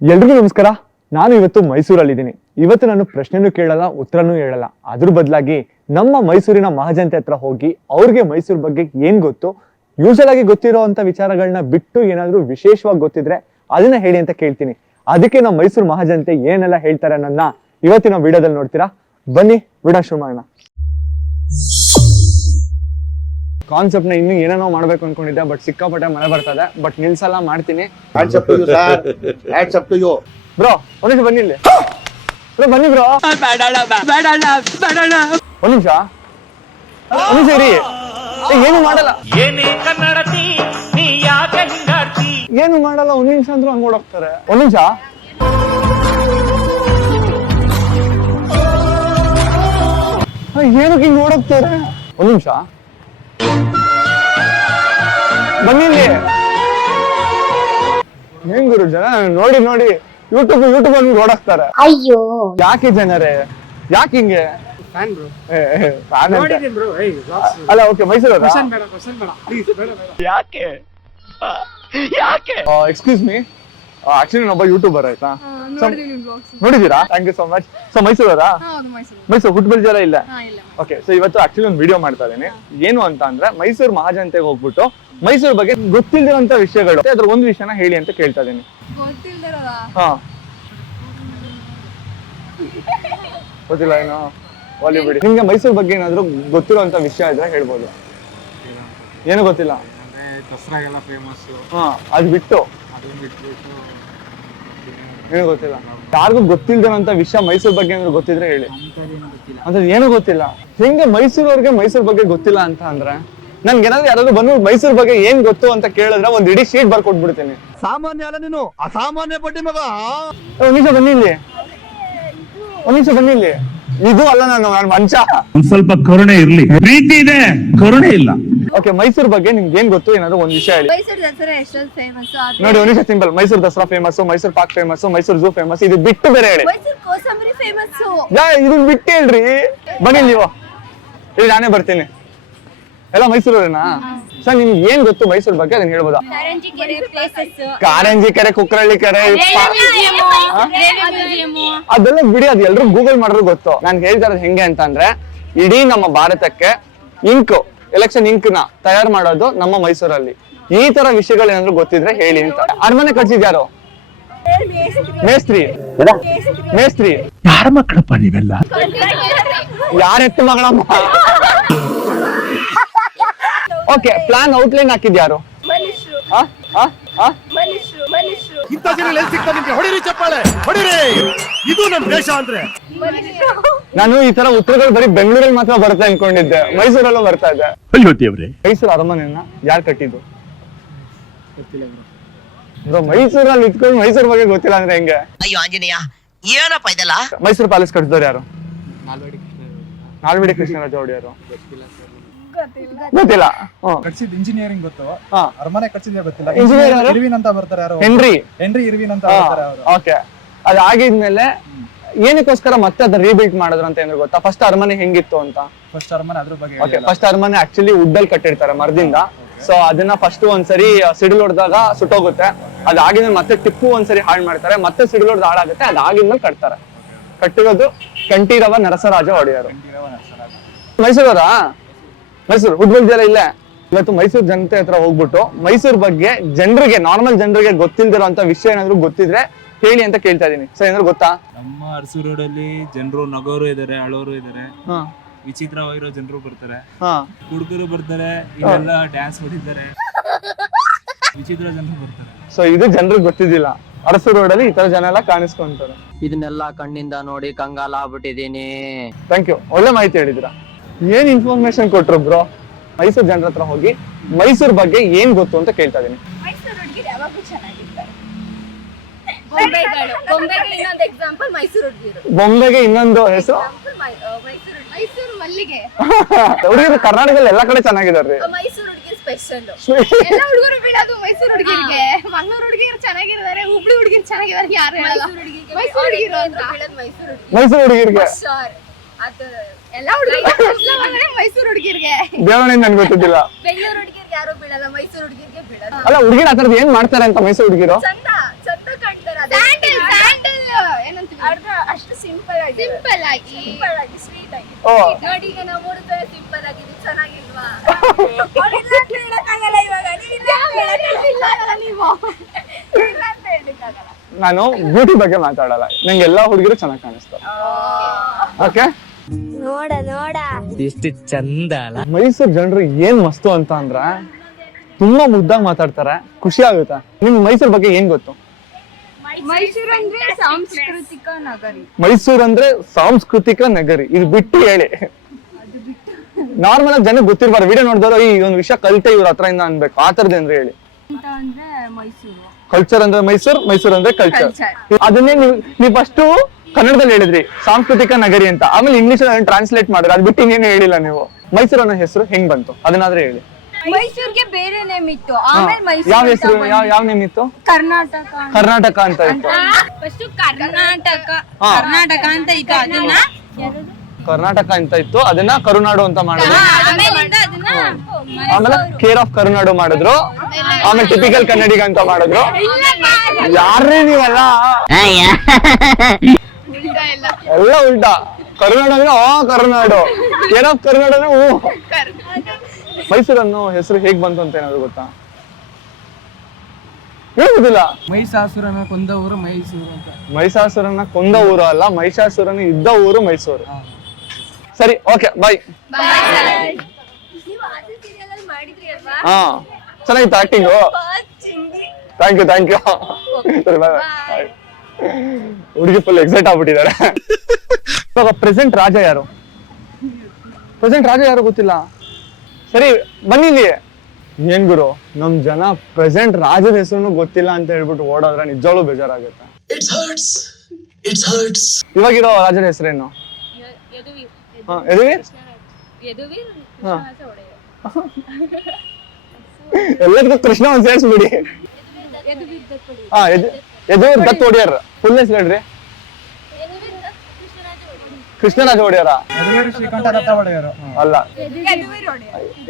ಎಲ್ರಿಗೂ ನಮಸ್ಕಾರ. ನಾನು ಇವತ್ತು ಮೈಸೂರಲ್ಲಿದ್ದೀನಿ. ಇವತ್ತು ನಾನು ಪ್ರಶ್ನೆನೂ ಕೇಳಲ್ಲ, ಉತ್ತರನೂ ಹೇಳಲ್ಲ. ಅದ್ರ ಬದಲಾಗಿ ನಮ್ಮ ಮೈಸೂರಿನ ಮಹಾಜನತೆ ಹತ್ರ ಹೋಗಿ ಅವ್ರಿಗೆ ಮೈಸೂರು ಬಗ್ಗೆ ಏನ್ ಗೊತ್ತು, ಯೂಶಲ್ ಆಗಿ ಗೊತ್ತಿರೋ ಅಂತ ವಿಚಾರಗಳನ್ನ ಬಿಟ್ಟು ಏನಾದ್ರೂ ವಿಶೇಷವಾಗಿ ಗೊತ್ತಿದ್ರೆ ಅದನ್ನ ಹೇಳಿ ಅಂತ ಕೇಳ್ತೀನಿ. ಅದಕ್ಕೆ ನಮ್ಮ ಮೈಸೂರು ಮಹಾಜನತೆ ಏನೆಲ್ಲ ಹೇಳ್ತಾರೆ ಅನ್ನೋದನ್ನ ಇವತ್ತಿನ ವಿಡಿಯೋದಲ್ಲಿ ನೋಡ್ತೀರಾ. ಬನ್ನಿ ವಿಡಿಯೋ ಶುರು ಮಾಡೋಣ. ಕಾನ್ಸೆಪ್ಟ್ ನ ಇನ್ನು ಏನೇನೋ ಮಾಡ್ಬೇಕು ಅನ್ಕೊಂಡಿದ್ದೆ, ಬಟ್ ಸಿಕ್ಕಾಪಟ್ಟೆ ಮಳೆ ಬರ್ತದೆ. ಬಟ್ ನಿಲ್ಸಲ್ಲ, ಮಾಡ್ತೀನಿ. ಬ್ರೋ ಒಂದ್ ನಿಮಿಷ ಬನ್ನಿ, ಇಲ್ಲಿ ಬ್ರೋ ಬನ್ನಿ ಬ್ರೋ. ಒಂದ್ ನಿಮಿಷ ಇರಿ. ಏನು ಮಾಡಲ್ಲ, ಏನು ಮಾಡಲ್ಲ. ಒಂದ್ ನಿಮಿಷ ಅಂದ್ರೂ ಹಂಗ್ ಓಡೋಗ್ತಾರೆ. ಒಂದ್ ನಿಮಿಷ ಏನಕ್ಕೆ ಹಿಂಗ್ ಓಡೋಗ್ತಾರೆ? ಒಂದ್ ನಿಮಿಷ ಬನ್ನಿ ಇಲ್ಲಿ. ಹೆಂಗ್ ಗುರು ಜನ ನೋಡಿ ನೋಡಿ ಯೂಟ್ಯೂಬ್ ಬಂದು ಓಡಾಕ್ತಾರೆ. ಅಯ್ಯೋ ಯಾಕೆ ಜನರೇ, ಯಾಕೆ ಹಿಂಗೆ? ಅಲ್ಲ ಓಕೆ, ಮೈಸೂರು ಯಾಕೆ ಎಕ್ಸ್ಕ್ಯೂಸ್ ಮೀ, ಆಕ್ಚುಲಿ ನಾನೊಬ್ಬ ಯೂಟ್ಯೂಬರ್ ಆಯ್ತಾ, ನೋಡಿದೀರಾ? Thank you so much. So ಮೈಸೂರವರಾ? ಮೈಸೂರು ಹುಟ್ಟು ಜರ ಇಲ್ಲ. ಓಕೆ, ಸೊ ಇವತ್ತು ಆಕ್ಚುಲಿ ಒಂದು ವಿಡಿಯೋ ಮಾಡ್ತಾ ಇದೀನಿ. ಏನು ಅಂತ ಅಂದ್ರೆ ಮೈಸೂರು ಮಹಾಜನತೆಗೆ ಹೋಗ್ಬಿಟ್ಟು ಮೈಸೂರು ಬಗ್ಗೆ ಗೊತ್ತಿಲ್ದಿರೋಂತ ವಿಷಯಗಳು, ಅದ್ರ ಒಂದು ವಿಷಯನ ಹೇಳಿ ಅಂತ ಕೇಳ್ತಾ ಇದೀನಿ. ಹಾ ಗೊತ್ತಿಲ್ಲ ಏನು? ಬಾಲಿವುಡ್. ನಿಮ್ಗೆ ಮೈಸೂರು ಬಗ್ಗೆ ಏನಾದ್ರು ಗೊತ್ತಿರೋಂತ ವಿಷಯ ಇದ್ರೆ ಹೇಳ್ಬೋದು. ಏನು ಗೊತ್ತಿಲ್ಲ? ದಸರಾಗೆಲ್ಲ ಫೇಮಸ್. ಹಾ, ಅದ್ ಬಿಟ್ಟು ಏನು ಗೊತ್ತಿಲ್ಲ? ಯಾರಿಗೂ ಗೊತ್ತಿಲ್ದಿರೋಂತ ವಿಷಯ ಮೈಸೂರು ಬಗ್ಗೆ ಏನಾದ್ರು ಗೊತ್ತಿದ್ರೆ ಹೇಳಿ. ಅಂತ ಏನು ಗೊತ್ತಿಲ್ಲ? ಹೆಂಗೆ ಮೈಸೂರವ್ರಿಗೆ ಮೈಸೂರು ಬಗ್ಗೆ ಗೊತ್ತಿಲ್ಲ ಅಂತ ಅಂದ್ರೆ, ನನ್ಗೆ ಏನಾದ್ರು ಯಾರಾದ್ರೂ ಬಂದು ಮೈಸೂರು ಬಗ್ಗೆ ಏನ್ ಗೊತ್ತು ಅಂತ ಕೇಳಿದ್ರೆ ಒಂದ್ ಇಡೀ ಶೀಟ್ ಬರ್ಕೊಟ್ಬಿಡ್ತೀನಿ. ಸಾಮಾನ್ಯ ಅಲ್ಲ ನೀನು, ಅಸಾಮಾನ್ಯ ಪಟ್ಟಿ ಮಗ. ಒಂದ್ ನಿಮಿಷ ಬನ್ನಿ ಇಲ್ಲಿ, ಒಂದ್ ನಿಮಿಷ ಬನ್ನಿ ಇಲ್ಲಿ. ಇದು ಅಲ್ಲ ನಾನು ಮಂಚ. ಒಂದ್ ಸ್ವಲ್ಪ ಕರುಣೆ ಇರ್ಲಿ, ಪ್ರೀತಿ ಇದೆ, ಕರುಣೆ ಇಲ್ಲ. ಓಕೆ, ಮೈಸೂರು ಬಗ್ಗೆ ನಿಮ್ಗೆ ಏನ್ ಗೊತ್ತು ಏನಾದ್ರು ಒಂದ್ ವಿಷಯ ಹೇಳಿ. ಮೈಸೂರು ದಸರಾ ಎಷ್ಟೊಂದು ಫೇಮಸ್. ನೋಡಿ ಒಂದ್ ನಿಮಿಷ simple. Mysuru Dasara famous, Mysuru Pak famous, Mysuru zoo famous. ಇದು ಬಿಟ್ಟು ಬೇರೆ ಹೇಳಿ. ಮೈಸೂರು ಕೋಸಂಬರಿ ಫೇಮಸ್. ಇದನ್ ಬಿಟ್ಟು ಹೇಳ್ರಿ. ಬನ್ನಿ ನೀವು ಇಲ್ಲಿ, ನಾನೇ ಬರ್ತೀನಿ. ಎಲ್ಲ ಮೈಸೂರೇನಾ? ಸರ್ ನಿಮ್ಗೆ ಏನ್ ಗೊತ್ತು ಮೈಸೂರು ಬಗ್ಗೆ ಅದನ್ನ ಹೇಳ್ಬೋದಾ? ಕಾರಂಜಿ ಕೆರೆ, ಕುಕ್ರಳ್ಳಿ ಕೆರೆ, ಅದೆಲ್ಲ ಬಿಡಿ, ಅದು ಎಲ್ರು ಗೂಗಲ್ ಮಾಡಿದ್ರು ಗೊತ್ತು. ನಾನು ಹೇಳ್ತಾ ಇರೋದು ಹೆಂಗೆ ಅಂತ ಅಂದ್ರೆ, ಇಡೀ ನಮ್ಮ ಭಾರತಕ್ಕೆ ಎಲೆಕ್ಷನ್ ಇಂಕ್ ನ ತಯಾರು ಮಾಡೋದು ನಮ್ಮ ಮೈಸೂರಲ್ಲಿ. ಈ ತರ ವಿಷಯಗಳು ಏನಾದ್ರು ಗೊತ್ತಿದ್ರೆ ಹೇಳಿ ಅಂತ. ಅರಮನೆ ಕಟ್ಸಿದ್ಯಾರು? ಮೇಸ್ತ್ರಿ. ಯಾರ ಮಕ್ಕಳಪ್ಪ ನೀವೆಲ್ಲ? ಯಾರೆತ್ತು ಮಗಳಮ್ಮ? ಓಕೆ, ಪ್ಲಾನ್ ಔಟ್ಲೈನ್ ಹಾಕಿದ್ಯಾರು? ಇದು ನಮ್ ದೇಶ ಅಂದ್ರೆ. ನಾನು ಈ ತರ ಉತ್ತರಗಳು ಬರೀ ಬೆಂಗಳೂರಲ್ಲಿ ಮಾತ್ರ ಬರ್ತಾ ಅನ್ಕೊಂಡಿದ್ದೆ, ಮೈಸೂರಲ್ಲೂ ಬರ್ತಾ ಇದ್ದೆ. ಅಯ್ಯೋ ದೇವ್ರೆ. ಮೈಸೂರು ಅರಮನೆಯನ್ನ ಯಾರು ಕಟ್ಟಿದ್ದು? ಮೈಸೂರಲ್ಲಿ ಇಟ್ಕೊಂಡು ಮೈಸೂರು ಬಗ್ಗೆ ಗೊತ್ತಿಲ್ಲ ಅಂದ್ರೆ ಹೆಂಗೆ? ಅಯ್ಯೋ ಆಂಜನೇಯ, ಏನಪ್ಪ ಇದೆಲ್ಲ? ಮೈಸೂರು ಪ್ಯಾಲೇಸ್ ಕಟ್ಟಿದವ್ರು ಯಾರು? ನಾಲ್ವಡಿ ಕೃಷ್ಣರಾಜ ಒಡೆಯರು. ಗೊತ್ತಿಲ್ಲ. ಕಟ್ಸಿದ್ ಇಂಜಿನಿಯರಿಂಗ್ ಗೊತ್ತು, ಹಾ. ಅರಮನೆ ಕಟ್ಸಿದ್ರೆ ಗೊತ್ತಿಲ್ಲ. ಇಂಜಿನಿಯರ್ ಯಾರು? ಇರ್ವಿನ್ ಅಂತ ಬರ್ತಾರೆ ಯಾರು? ಹೆನ್ರಿ ಇರ್ವಿನ್ ಅಂತ ಬರ್ತಾರೆ ಅವರು. ಓಕೆ, ಅದಾಗಿದ್ಮೇಲೆ ಏನಕ್ಕೋಸ್ಕರ ಮತ್ತೆ ಅದನ್ನ ರೀಬಿಲ್ಡ್ ಮಾಡಿದ್ರು ಅಂತ ಏನಾದ್ರು ಗೊತ್ತಾ? ಫಸ್ಟ್ ಅರಮನೆ ಹೆಂಗಿತ್ತು ಅಂತ? ಫಸ್ಟ್ ಅರಮನೆ ಅದ್ರ ಬಗ್ಗೆ. ಓಕೆ, ಫಸ್ಟ್ ಅರಮನೆ ಆಕ್ಚುಲಿ ವುಡ್ ಅಲ್ಲಿ ಕಟ್ಟಿರ್ತಾರೆ, ಮರದಿಂದ. ಸೊ ಅದನ್ನ ಫಸ್ಟ್ ಒಂದ್ಸರಿ ಸಿಡಿಲು ಹೊಡೆದಾಗ ಸುಟ್ಟೋಗುತ್ತೆ. ಅದಾಗಿದ್ಮೇಲೆ ಮತ್ತೆ ಟಿಪ್ಪು ಒಂದ್ಸರಿ ಹಾಳು ಮಾಡ್ತಾರೆ, ಮತ್ತೆ ಸಿಡಿಲು ಹೊಡೆದು ಹಾಳಾಗುತ್ತೆ. ಅದಾಗಿದ್ಮೇಲೆ ಕಟ್ತಾರೆ. ಕಟ್ಟಿರೋದು ಕಂಠೀರವ ನರಸರಾಜ ಒಡೆಯರು. ಮೈಸೂರವರಾ? ಮೈಸೂರು ಹುಡ್ಬಲ್ದಿಯಲ್ಲ ಇಲ್ಲೇ. ಇವತ್ತು ಮೈಸೂರು ಜನತೆ ಹತ್ರ ಹೋಗ್ಬಿಟ್ಟು ಮೈಸೂರು ಬಗ್ಗೆ ಜನರಿಗೆ, ನಾರ್ಮಲ್ ಜನರಿಗೆ ಗೊತ್ತಿಲ್ದಿರೋಂತ ವಿಷಯ ಏನಾದ್ರು ಗೊತ್ತಿದ್ರೆ ಹೇಳಿ ಅಂತ ಕೇಳ್ತಾ ಇದೀನಿ. ಸೊ ಏನಾದ್ರು ಗೊತ್ತಾ? ನಮ್ಮ ಅರಸು ರೋಡಲ್ಲಿ ಜನರು ನಗೋರು ಇದಾರೆ, ಅಳೋರು ಇದಾರೆ, ವಿಚಿತ್ರವಾಗಿರೋ ಜನರು ಬರ್ತಾರೆ, ಹುಡುಗರು ಬರ್ತಾರೆ, ಇಲ್ಲೆಲ್ಲ ಡ್ಯಾನ್ಸ್ ಹೊಡಿತಾರೆ, ವಿಚಿತ್ರ ಜನರು ಬರ್ತಾರೆ. ಸೊ ಇದು ಜನರಿಗೆ ಗೊತ್ತಿದ್ದಿಲ್ಲ. ಅರಸು ರೋಡಲ್ಲಿ ಈ ತರ ಜನ ಎಲ್ಲ ಕಾಣಿಸ್ಕೊಂತಾರೆ. ಇದನ್ನೆಲ್ಲ ಕಣ್ಣಿಂದ ನೋಡಿ ಕಂಗಾಲ ಆಗ್ಬಿಟ್ಟಿದೀನಿ. ಥ್ಯಾಂಕ್ ಯು, ಒಳ್ಳೆ ಮಾಹಿತಿ ಹೇಳಿದಿರಾ. ಏನ್ ಇನ್ಫಾರ್ಮೇಶನ್ ಕೊಟ್ರು ಬ್ರೋ. ಮೈಸೂರು ಜನರ ಹತ್ರ ಹೋಗಿ ಮೈಸೂರು ಬಗ್ಗೆ ಏನ್ ಗೊತ್ತು ಅಂತ ಕೇಳ್ತಾ ಇದೀನಿ. ಮೈಸೂರು ಹುಡುಗಿರು ಯಾವಾಗೂ ಚೆನ್ನಾಗಿರ್ತಾರೆ. ಬೊಂಬೆಗೆ ಇನ್ನೊಂದು ಎಕ್ಸಾಂಪಲ್ ಮೈಸೂರು ಹುಡುಗಿರು. ಬೊಂಬೆಗೆ ಇನ್ನೊಂದು ಹೆಸರು ಮೈಸೂರು ಮಲ್ಲಿಗೆ. ಹುಡುಗಿರು ಕರ್ನಾಟಕದಲ್ಲಿ ಎಲ್ಲಾ ಕಡೆ ಚೆನ್ನಾಗಿದಾರ್ರಿ. ಮೈಸೂರು ಹುಡುಗಿ ಸ್ಪೆಷಲ್. ಎಲ್ಲ ಹುಡುಗರು ಬೀಳೋದು ಮೈಸೂರು ಹುಡುಗಿರಿಗೆ. ಮಂಗಳೂರು ಹುಡುಗಿರು ಚೆನ್ನಾಗಿದ್ದಾರೆ, ಹುಬ್ಳಿ ಹುಡುಗಿರು ಚೆನ್ನಾಗಿದ್ದಾರೆ, ಯಾರು ಹೇಳಲ್ಲ. ಮೈಸೂರು ಹುಡುಗಿರು ಅಂತ ಮೈಸೂರು ಹುಡುಗಿರಿಗೆ ಎಲ್ಲ ಹುಡುಗಿರು ಮೈಸೂರು ಹುಡುಗಿರಿಗೆ. ದೇವಣ್ಣ ನನ್ಗೆ ಗೊತ್ತಿದ್ದಿಲ್ಲ. ಬೆಂಗಳೂರು ಹುಡುಗಿರಿಗೆ ಯಾರು ಬೀಳಲ್ಲ, ಮೈಸೂರು ಹುಡುಗಿರಿಗೆ ಬೀಳಲ್ಲ. ಅಲ್ಲ ಹುಡುಗಿರು ಆ ತರದ್ ಏನ್ ಮಾಡ್ತಾರೆ ಅಂತ ಮೈಸೂರು ಹುಡುಗಿರು? ಚಂದ ಚಂದ ಕಾಣ್ತಾರೆ. ಸಿಂಪಲ್ ಆಗಿ ಸ್ವೀಟ್ ಆಗಿ ಓ ನೋಡಿ ಈಗ ನಾವು ಮೂಡುತ್ತಾರೆ ಸಿಂಪಲ್ ಆಗಿದೆ ಚೆನ್ನಾಗಿಲ್ವಾ ಅವ್ರಿಲ್ಲ ಅಂತ ಹೇಳಕ್ಕಾಗಲ್ಲ ಇವಾಗ ನೀವು ಇಲ್ಲ ಅಂತ ಹೇಳಕ್ಕಾಗಲ್ಲ ನಾನು ಬ್ಯೂಟಿ ಬಗ್ಗೆ ಮಾತಾಡಲ್ಲ, ನಂಗೆ ಎಲ್ಲಾ ಹುಡುಗಿರು ಚೆನ್ನಾಗಿ ಕಾಣಿಸ್ತಾರೆ. ಓಕೆ, ನೋಡ ಎಷ್ಟು ಚಂದ ಅಲ್ಲ. ಮೈಸೂರು ಜನರು ಏನ್ ಮಸ್ತು ಅಂತ ಅಂದ್ರ ತುಂಬಾ ಮುದ್ದಾಗಿ ಮಾತಾಡ್ತಾರೆ, ಖುಷಿ ಆಗುತ್ತೆ. ನಿಮ್ಗೆ ಮೈಸೂರ್ ಬಗ್ಗೆ ಏನ್ ಗೊತ್ತು? ಮೈಸೂರು ಅಂದ್ರೆ ಸಾಂಸ್ಕೃತಿಕ ನಗರಿ. ಮೈಸೂರು ಅಂದ್ರೆ ಸಾಂಸ್ಕೃತಿಕ ನಗರಿ, ಇದು ಬಿಟ್ಟು ಹೇಳಿ. ನಾರ್ಮಲ್ ಆಗಿ ಜನಕ್ಕೆ ಗೊತ್ತಿರ್ಬಾರ್ದು, ವಿಡಿಯೋ ನೋಡಿದವರು ಈ ಒಂದು ವಿಷಯ ಕಲಿತೆ ಇವ್ರ ಹತ್ರ ಇಂದ ಅನ್ಬೇಕು, ಆ ತರದೇನ್ರಿ ಹೇಳಿ. ಅಂದ್ರೆ ಮೈಸೂರು ಕಲ್ಚರ್ ಅಂದ್ರೆ ಮೈಸೂರು, ಮೈಸೂರು ಅಂದ್ರೆ ಕಲ್ಚರ್. ಅದನ್ನೇ ನೀವು ಫಸ್ಟ್ ಕನ್ನಡದಲ್ಲಿ ಹೇಳಿದ್ರಿ ಸಾಂಸ್ಕೃತಿಕ ನಗರಿ ಅಂತ, ಆಮೇಲೆ ಇಂಗ್ಲಿಷ್ ಟ್ರಾನ್ಸ್ಲೇಟ್ ಮಾಡಿದ್ರೆ, ಅದ್ ಬಿಟ್ಟು ಇನ್ನೇನು ಹೇಳಿಲ್ಲ ನೀವು. ಮೈಸೂರು ಅನ್ನೋ ಹೆಸರು ಹೆಂಗ್ ಬಂತು ಅದನ್ನಾದ್ರೆ ಹೇಳಿ. ಮೈಸೂರ್ಗೆ ಬೇರೆ ನೇಮ್ ಇತ್ತು, ಆಮೇಲೆ ಮೈಸೂರು ಯಾವ ಹೆಸರು, ಯಾವ ನೇಮ್ ಇತ್ತು? ಕರ್ನಾಟಕ ಕರ್ನಾಟಕ ಅಂತ ಇತ್ತು. ಫಸ್ಟ್ ಕರ್ನಾಟಕ ಹಾ. ಕರ್ನಾಟಕ ಅಂತ ಇತ್ತು, ಅದನ್ನ ಕರ್ನಾಟಕ ಅಂತ ಇತ್ತು, ಅದನ್ನ ಕರುನಾಡು ಅಂತ ಮಾಡಿದ್ರು. ಆಮೇಲಿಂದ ಅದನ್ನ ಆಮೇಲೆ ಕೇರ್ ಆಫ್ ಕರುನಾಡು ಮಾಡಿದ್ರು, ಆಮೇಲೆ ಟಿಪಿಕಲ್ ಕನ್ನಡಿಗ ಅಂತ ಮಾಡಿದ್ರು. ಯಾರೇ ನೀವೆಲ್ಲ ಎಲ್ಲ ಉಲ್ಟಾ. ಕರುನಾಡು ಅಂದ್ರೆ ಕರುನಾಡು, ಕೇರ್ ಆಫ್ ಕರುನಾಡು ಅಂದ್ರೆ ಮೈಸೂರು ಅನ್ನೋ ಹೆಸರು ಹೇಗ್ ಬಂತು ಅಂತ ಏನಾದ್ರು ಗೊತ್ತಾ? ಹೇಳುದಿಲ್ಲ. ಮಹಿಷಾಸುರನ ಕೊಂದ ಊರು ಮೈಸೂರು ಅಂತ. ಮಹಿಷಾಸುರನ ಕೊಂದ ಊರು ಅಲ್ಲ, ಮಹಿಷಾಸುರನ ಇದ್ದ ಊರು ಮೈಸೂರು. ಸರಿ, ಓಕೆ, ಬಾಯ್. ನೀವು ಆಸೆ ಸೀರಿಯಲ್ ಅಲ್ಲಿ ಮಾಡಿದ್ರಿ ಅಲ್ವಾ ಹಾ, ಚೆನ್ನಾಗಿತ್ತು ಆಕ್ಟಿಂಗು. Thank you. ಸರಿ, ಬಾಯ್ ಬಾಯ್. ಹುಡುಗಿ ಫುಲ್ ಎಕ್ಸೈಟ್ ಆಗ್ಬಿಟ್ಟಿದ್ದಾರೆ. ಇವಾಗ ಪ್ರೆಸೆಂಟ್ ರಾಜ ಯಾರು? ಗೊತ್ತಿಲ್ಲ. ಸರಿ, ಬನ್ನಿ ಇಲ್ಲಿ. ಏನ್ ಗುರು, ನಮ್ ಜನ ಪ್ರೆಸೆಂಟ್ ರಾಜನ ಹೆಸರು ಗೊತ್ತಿಲ್ಲ ಅಂತ ಹೇಳ್ಬಿಟ್ಟು ಓಡೋದ್ರೆ ನಿಜವಾಗ್ಲೂ ಬೇಜಾರಾಗುತ್ತೆ. ಇವಾಗಿರೋ ರಾಜನ ಹೆಸರೇನು? ಯದುವೀರ್. ಎಲ್ಲದಕ್ಕೂ ಕೃಷ್ಣ ಒಂದ್ ಸೇರಿಸ್ಬಿಡಿ. ಯದುವೀರ್ ದತ್ ಒಡೆಯರ್. ಫುಲ್ ಹೆಸರು ಹೇಳ್ರಿ. ಕೃಷ್ಣರಾಜ ಒಡೆಯರ ಶ್ರೀಕಂಠದತ್ತ ಒಡೆಯರು ಅಲ್ಲ,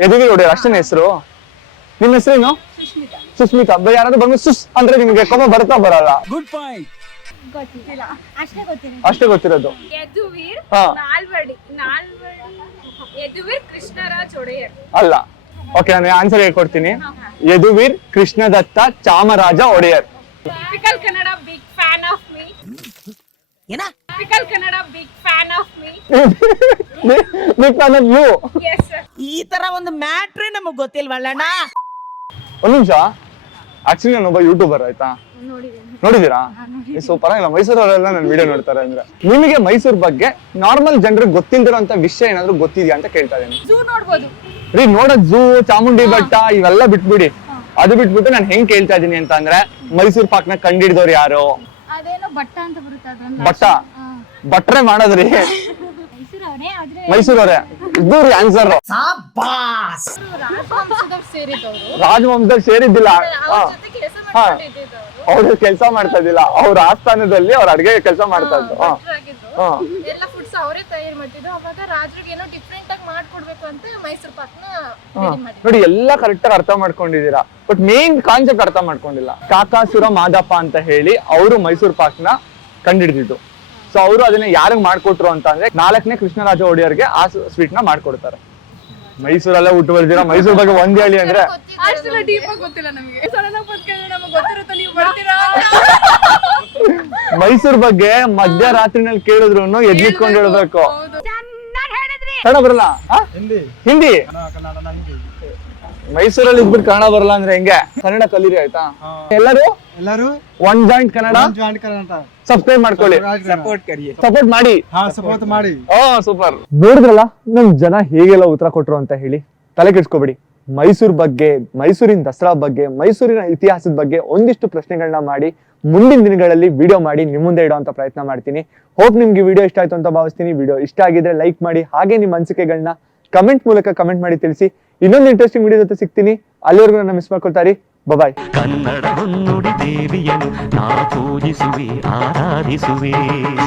ಯದುವೀರ್ ಒಡೆಯರ್ ಅಷ್ಟೇನ ಹೆಸರು. ನಿಮ್ ಹೆಸರೇನು? ಸುಸ್ಮಿತಾ. ಯಾರಾದ್ರೂ ಬಂದು ಸುಸ್ ಅಂದ್ರೆ ನಿಮ್ಗೆ ಕೋಪ ಬರ್ತಾ ಬರಲ್ಲ? Good point. ಗೊತ್ತಿಲ್ಲ ಅಷ್ಟೇ ಗೊತ್ತಿರೋದು. ಯದುವೀರ್ ಹಾ, ಯದುವೀರ್ ಕೃಷ್ಣರಾಜ್ ಒಡೆಯರ್ ಅಲ್ಲ. ಓಕೆ, ನಾನು ಆನ್ಸರ್ ಹೇಳ್ಕೊಡ್ತೀನಿ. Yaduveer Krishnadatta Chamaraja Wadiyar. Typical Kannada big fan of me. ಏನ? Typical Kannada big fan of me. Yes sir. ಈ ತರ ಒಂದು ಮ್ಯಾಟ್ರೇ ನಮಗ್ ಗೊತ್ತಿಲ್ವಲ್ಲಣ್ಣ. ಒಂದ್ ನಿಮಿಷ, ಆಕ್ಚುಲಿ ನಾನೊಬ್ಬ ಯೂಟ್ಯೂಬರ್, ಆಯ್ತಾ? ನೋಡಿದೀರಾ? ಸೂಪರ್ ಆಗಿಲ್ಲ. ಮೈಸೂರವರೆಲ್ಲ ನನ್ನ ವಿಡಿಯೋ ನೋಡ್ತಾರೆ ಅಂದ್ರೆ. ನಿಮಗೆ ಮೈಸೂರ್ ಬಗ್ಗೆ ನಾರ್ಮಲ್ ಜನರಿಗೆ ಗೊತ್ತಿಲ್ದಿರೋಂತ ವಿಷಯ ಏನಾದ್ರು ಗೊತ್ತಿದ್ಯಾ ಅಂತ ಕೇಳ್ತಾ ಇದ್ದೀನಿ. ಝೂ ನೋಡ್ಬೋದು ರೀ, ನೋಡೋದ್ ಝೂ, ಚಾಮುಂಡಿ ಬೆಟ್ಟ ಇವೆಲ್ಲ ಬಿಟ್ಬಿಡಿ. ಅದು ಬಿಟ್ಬಿಟ್ಟು ನಾನು ಹೆಂಗ್ ಕೇಳ್ತಾ ಇದೀನಿ ಅಂತ ಅಂದ್ರೆ, ಮೈಸೂರ್ ಪಾಕ್ನ ಕಂಡಿಡ್ದವ್ರು ಯಾರು? ಅದೇನೋ ಬಟ್ಟ ಅಂತ ಬರುತ್ತೆ, ಅದನ್ನ ಬಟ್ಟ ಬಟ್ರೆ ಮಾಡೋದ್ರಿ. ಮೈಸೂರವ್ರೆ. ಇದು ಆನ್ಸರ್. ರಾಜವಂಶದಲ್ಲಿ ಸೇರಿದ್ದಿಲ್ಲ. ಅವ್ರು ಕೆಲಸ ಮಾಡ್ತಾ ಇದ್ದಿಲ್ಲ, ಅವ್ರ ಆಸ್ಥಾನದಲ್ಲಿ ಅವ್ರ ಅಡ್ಗೆ ಕೆಲಸ ಮಾಡ್ತಾ ಇದ್ರು. ಎಲ್ಲ ಫುಡ್ಸ್ ಅವರೇ ತಯಾರು ಮಾಡ್ತಿದ್ರು. ಅವಾಗ ರಾಜರಿಗೆ ಏನೋ ಡಿಫ್ರೆಂಟ್ ಆಗಿ ಮಾಡ್ಕೊಡ್ಬೇಕು ಅಂತ ಮೈಸೂರ್ ಪಾಕ್ನ ನೋಡಿ, ಎಲ್ಲ ಕರೆಕ್ಟ್ ಆಗಿ ಅರ್ಥ ಮಾಡ್ಕೊಂಡಿದೀರಾ, ಬಟ್ ಮೇನ್ ಕಾನ್ಸೆಪ್ಟ್ ಅರ್ಥ ಮಾಡ್ಕೊಂಡಿಲ್ಲ. ಕಾಕಾಸುರ ಮಾದಪ್ಪ ಅಂತ ಹೇಳಿ ಅವರು ಮೈಸೂರ್ ಪಾಕ್ನ ಕಂಡಿಡಿದಿದ್ದು. ಸೊ ಅವರು ಅದನ್ನ ಯಾರಿಗ್ ಮಾಡ್ಕೊಟ್ರು ಅಂತ ಅಂದ್ರೆ 4ನೇ ಕೃಷ್ಣರಾಜ ಒಡೆಯರ್ಗೆ ಆ ಸ್ವೀಟ್ ನ ಮಾಡ್ಕೊಡ್ತಾರೆ. ಮೈಸೂರಲ್ಲೇ ಹುಟ್ಟು ಬರ್ತೀರಾ, ಮೈಸೂರ್ ಬಗ್ಗೆ ಒಂದ್ ಹೇಳಿ ಅಂದ್ರೆ ಅಷ್ಟೆಲ್ಲ ಡೀಪ್ ಆಗಿ ಗೊತ್ತಿಲ್ಲ ನಮಗೆ. ಸಡನ್ ಆಗಿ ನಮಗೆ ಗೊತ್ತಿರುತ್ತೆ, ನೀವು ಬರ್ತೀರಾ? ಮೈಸೂರ್ ಬಗ್ಗೆ ಮಧ್ಯರಾತ್ರಿನಲ್ಲಿ ಕೇಳಿದ್ರು ಎದ್ದಿಟ್ಕೊಂಡು ಹೇಳ್ಬೇಕು. ಕನ್ನಡ ಬರಲ್ಲ? ಹಿಂದಿ. ಮೈಸೂರಲ್ಲಿ ಇದ್ಬಿಟ್ಟು ಕನ್ನಡ ಬರಲ್ಲ ಅಂದ್ರೆ ಹೆಂಗೆ? ಕನ್ನಡ ಕಲೀರಿ, ಆಯ್ತಾ? ಎಲ್ಲರೂ ಒನ್ ಜಾಯಿಂಟ್ ಕನ್ನಡ ಸಬ್ಸ್ಕ್ರೈಬ್ ಮಾಡ್ಕೊಳ್ಳಿ, ಸಪೋರ್ಟ್ ಮಾಡಿ. ಸೂಪರ್. ನೋಡಿದ್ರಲ್ಲ ನಮ್ ಜನ ಹೇಗೆಲ್ಲ ಉತ್ತರ ಕೊಟ್ರು ಅಂತ ಹೇಳಿ. ತಲೆ ಕೆಡ್ಸ್ಕೊಬೇಡಿ. ಮೈಸೂರ್ ಬಗ್ಗೆ, ಮೈಸೂರಿನ ದಸರಾ ಬಗ್ಗೆ, ಮೈಸೂರಿನ ಇತಿಹಾಸದ ಬಗ್ಗೆ ಒಂದಿಷ್ಟು ಪ್ರಶ್ನೆಗಳನ್ನ ಮಾಡಿ ಮುಂದಿನ ದಿನಗಳಲ್ಲಿ ವಿಡಿಯೋ ಮಾಡಿ ನಿಮ್ಮ ಮುಂದೆ ಇಡುವಂತ ಪ್ರಯತ್ನ ಮಾಡ್ತೀನಿ. ಹೋಪ್ ನಿಮ್ಗೆ ವಿಡಿಯೋ ಇಷ್ಟ ಆಯ್ತು ಅಂತ ಭಾವಿಸ್ತೀನಿ. ವಿಡಿಯೋ ಇಷ್ಟ ಆಗಿದ್ರೆ ಲೈಕ್ ಮಾಡಿ, ಹಾಗೆ ನಿಮ್ಮ ಅನಿಸಿಕೆಗಳನ್ನ ಕಮೆಂಟ್ ಮೂಲಕ ಕಮೆಂಟ್ ಮಾಡಿ ತಿಳಿಸಿ. ಇನ್ನೊಂದು ಇಂಟ್ರೆಸ್ಟಿಂಗ್ ವಿಡಿಯೋ ಜೊತೆ ಸಿಗ್ತೀನಿ. ಅಲ್ಲಿವರೆಗೂ ನನ್ನ ಮಿಸ್ ಮಾಡ್ಕೊಳ್ತಾರಿ. ಬಾಯ್. ಕನ್ನಡ ನುಡಿ ದೇವಿಯನ್ನು ನಾ ಪೂಜಿಸುವೆ, ಆರಾಧಿಸುವೆ.